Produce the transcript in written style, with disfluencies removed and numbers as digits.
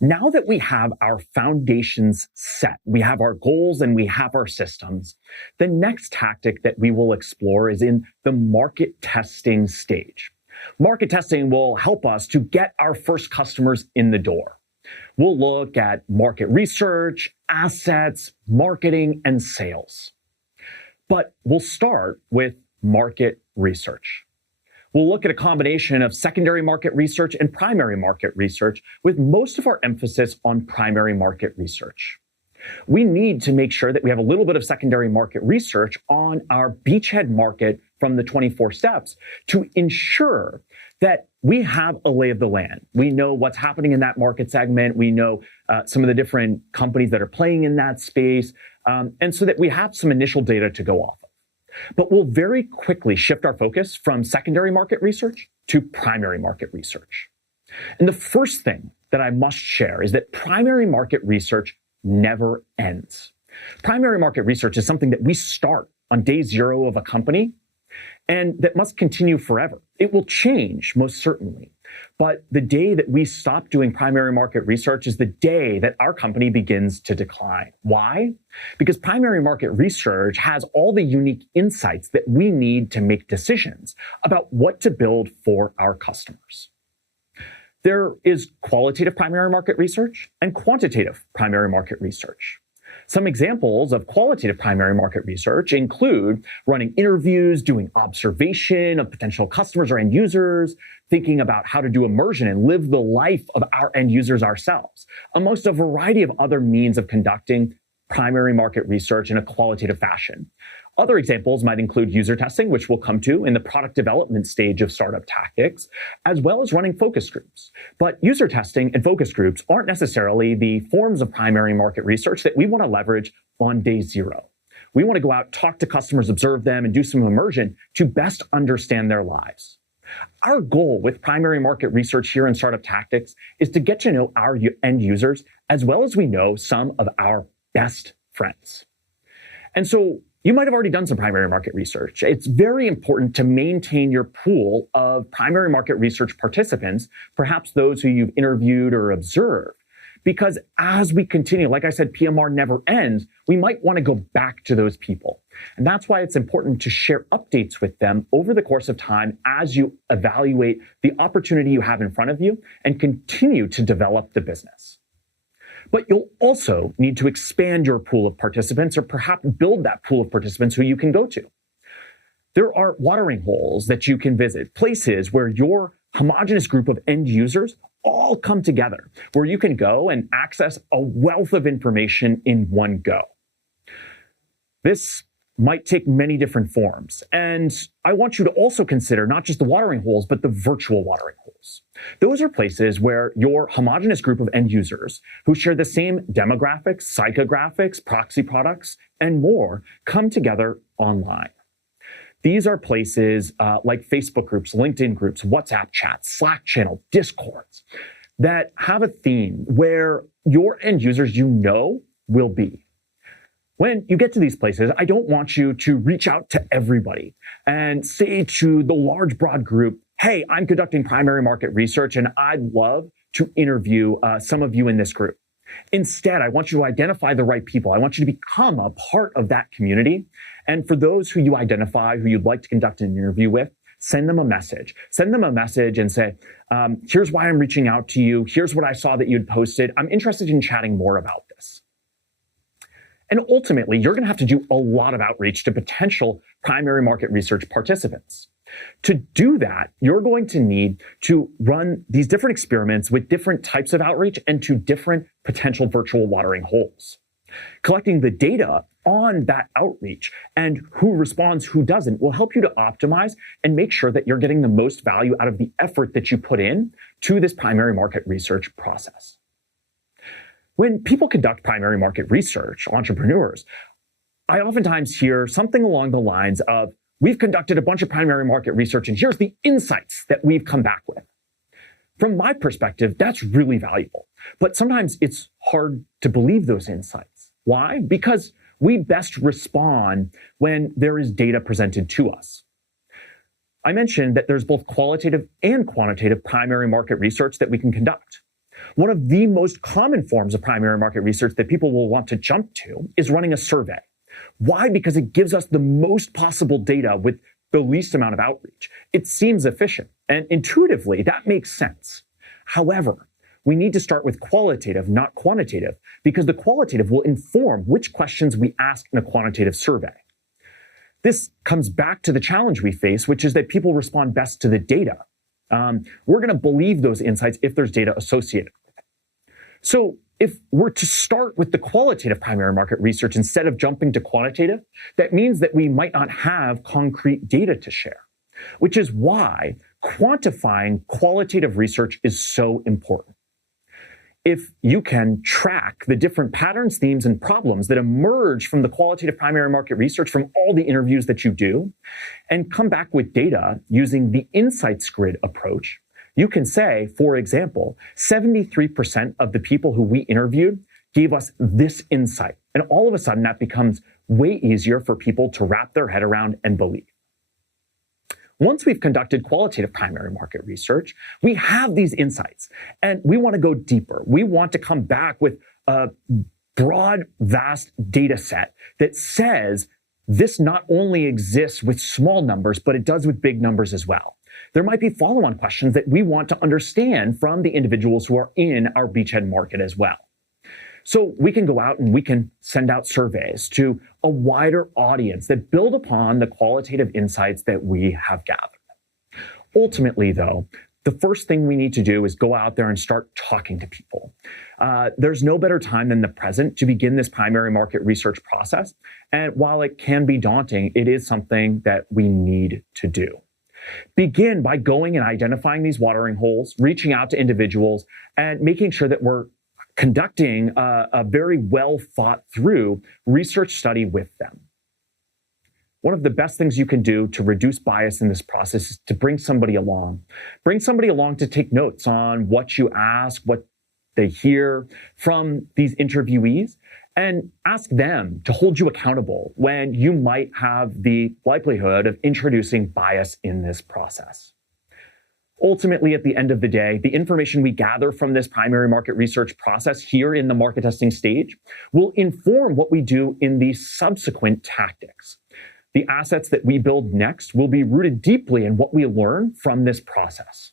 Now that we have our foundations set, we have our goals and we have our systems, the next tactic that we will explore is in the market testing stage. Market testing will help us to get our first customers in the door. We'll look at market research, assets, marketing, and sales. But we'll start with market research. We'll look at a combination of secondary market research and primary market research, with most of our emphasis on primary market research. We need to make sure that we have a little bit of secondary market research on our beachhead market from the 24 steps to ensure that we have a lay of the land. We know what's happening in that market segment. We know some of the different companies that are playing in that space, and so that we have some initial data to go off of. But we'll very quickly shift our focus from secondary market research to primary market research. And the first thing that I must share is that primary market research never ends. Primary market research is something that we start on day zero of a company and that must continue forever. It will change, most certainly. But the day that we stop doing primary market research is the day that our company begins to decline. Why? Because primary market research has all the unique insights that we need to make decisions about what to build for our customers. There is qualitative primary market research and quantitative primary market research. Some examples of qualitative primary market research include running interviews, doing observation of potential customers or end users, thinking about how to do immersion and live the life of our end users ourselves, amongst a variety of other means of conducting primary market research in a qualitative fashion. Other examples might include user testing, which we'll come to in the product development stage of startup tactics, as well as running focus groups. But user testing and focus groups aren't necessarily the forms of primary market research that we want to leverage on day zero. We want to go out, talk to customers, observe them, and do some immersion to best understand their lives. Our goal with primary market research here in Startup Tactics is to get to know our end users as well as we know some of our best friends. And so you might have already done some primary market research. It's very important to maintain your pool of primary market research participants, perhaps those who you've interviewed or observed. Because as we continue, like I said, PMR never ends, we might want to go back to those people. And that's why it's important to share updates with them over the course of time as you evaluate the opportunity you have in front of you and continue to develop the business. But you'll also need to expand your pool of participants or perhaps build that pool of participants who you can go to. There are watering holes that you can visit, places where your homogeneous group of end users all come together, where you can go and access a wealth of information in one go. This might take many different forms. And I want you to also consider not just the watering holes, but the virtual watering holes. Those are places where your homogeneous group of end users who share the same demographics, psychographics, proxy products, and more come together online. These are places like Facebook groups, LinkedIn groups, WhatsApp chats, Slack channel, Discords that have a theme where your end users will be. When you get to these places, I don't want you to reach out to everybody and say to the large, broad group, hey, I'm conducting primary market research and I'd love to interview some of you in this group. Instead, I want you to identify the right people. I want you to become a part of that community. And for those who you identify, who you'd like to conduct an interview with, send them a message. Send them a message and say, here's why I'm reaching out to you. Here's what I saw that you'd posted. I'm interested in chatting more about this. And ultimately, you're going to have to do a lot of outreach to potential primary market research participants. To do that, you're going to need to run these different experiments with different types of outreach and to different potential virtual watering holes. Collecting the data on that outreach and who responds, who doesn't, will help you to optimize and make sure that you're getting the most value out of the effort that you put in to this primary market research process. When people conduct primary market research, entrepreneurs, I oftentimes hear something along the lines of, we've conducted a bunch of primary market research and here's the insights that we've come back with. From my perspective, that's really valuable. But sometimes it's hard to believe those insights. Why? Because we best respond when there is data presented to us. I mentioned that there's both qualitative and quantitative primary market research that we can conduct. One of the most common forms of primary market research that people will want to jump to is running a survey. Why? Because it gives us the most possible data with the least amount of outreach. It seems efficient, and intuitively, that makes sense. However, we need to start with qualitative, not quantitative, because the qualitative will inform which questions we ask in a quantitative survey. This comes back to the challenge we face, which is that people respond best to the data. We're going to believe those insights if there's data associated with it. So if we're to start with the qualitative primary market research instead of jumping to quantitative, that means that we might not have concrete data to share, which is why quantifying qualitative research is so important. If you can track the different patterns, themes, and problems that emerge from the qualitative primary market research from all the interviews that you do, and come back with data using the insights grid approach, you can say, for example, 73% of the people who we interviewed gave us this insight. And all of a sudden, that becomes way easier for people to wrap their head around and believe. Once we've conducted qualitative primary market research, we have these insights, and we want to go deeper. We want to come back with a broad, vast data set that says this not only exists with small numbers, but it does with big numbers as well. There might be follow-on questions that we want to understand from the individuals who are in our beachhead market as well. So we can go out and we can send out surveys to a wider audience that build upon the qualitative insights that we have gathered. Ultimately, though, the first thing we need to do is go out there and start talking to people. There's no better time than the present to begin this primary market research process. And while it can be daunting, it is something that we need to do. Begin by going and identifying these watering holes, reaching out to individuals, and making sure that we're conducting a very well thought through research study with them. One of the best things you can do to reduce bias in this process is to bring somebody along. Bring somebody along to take notes on what you ask, what they hear from these interviewees, and ask them to hold you accountable when you might have the likelihood of introducing bias in this process. Ultimately, at the end of the day, the information we gather from this primary market research process here in the market testing stage will inform what we do in the subsequent tactics. The assets that we build next will be rooted deeply in what we learn from this process.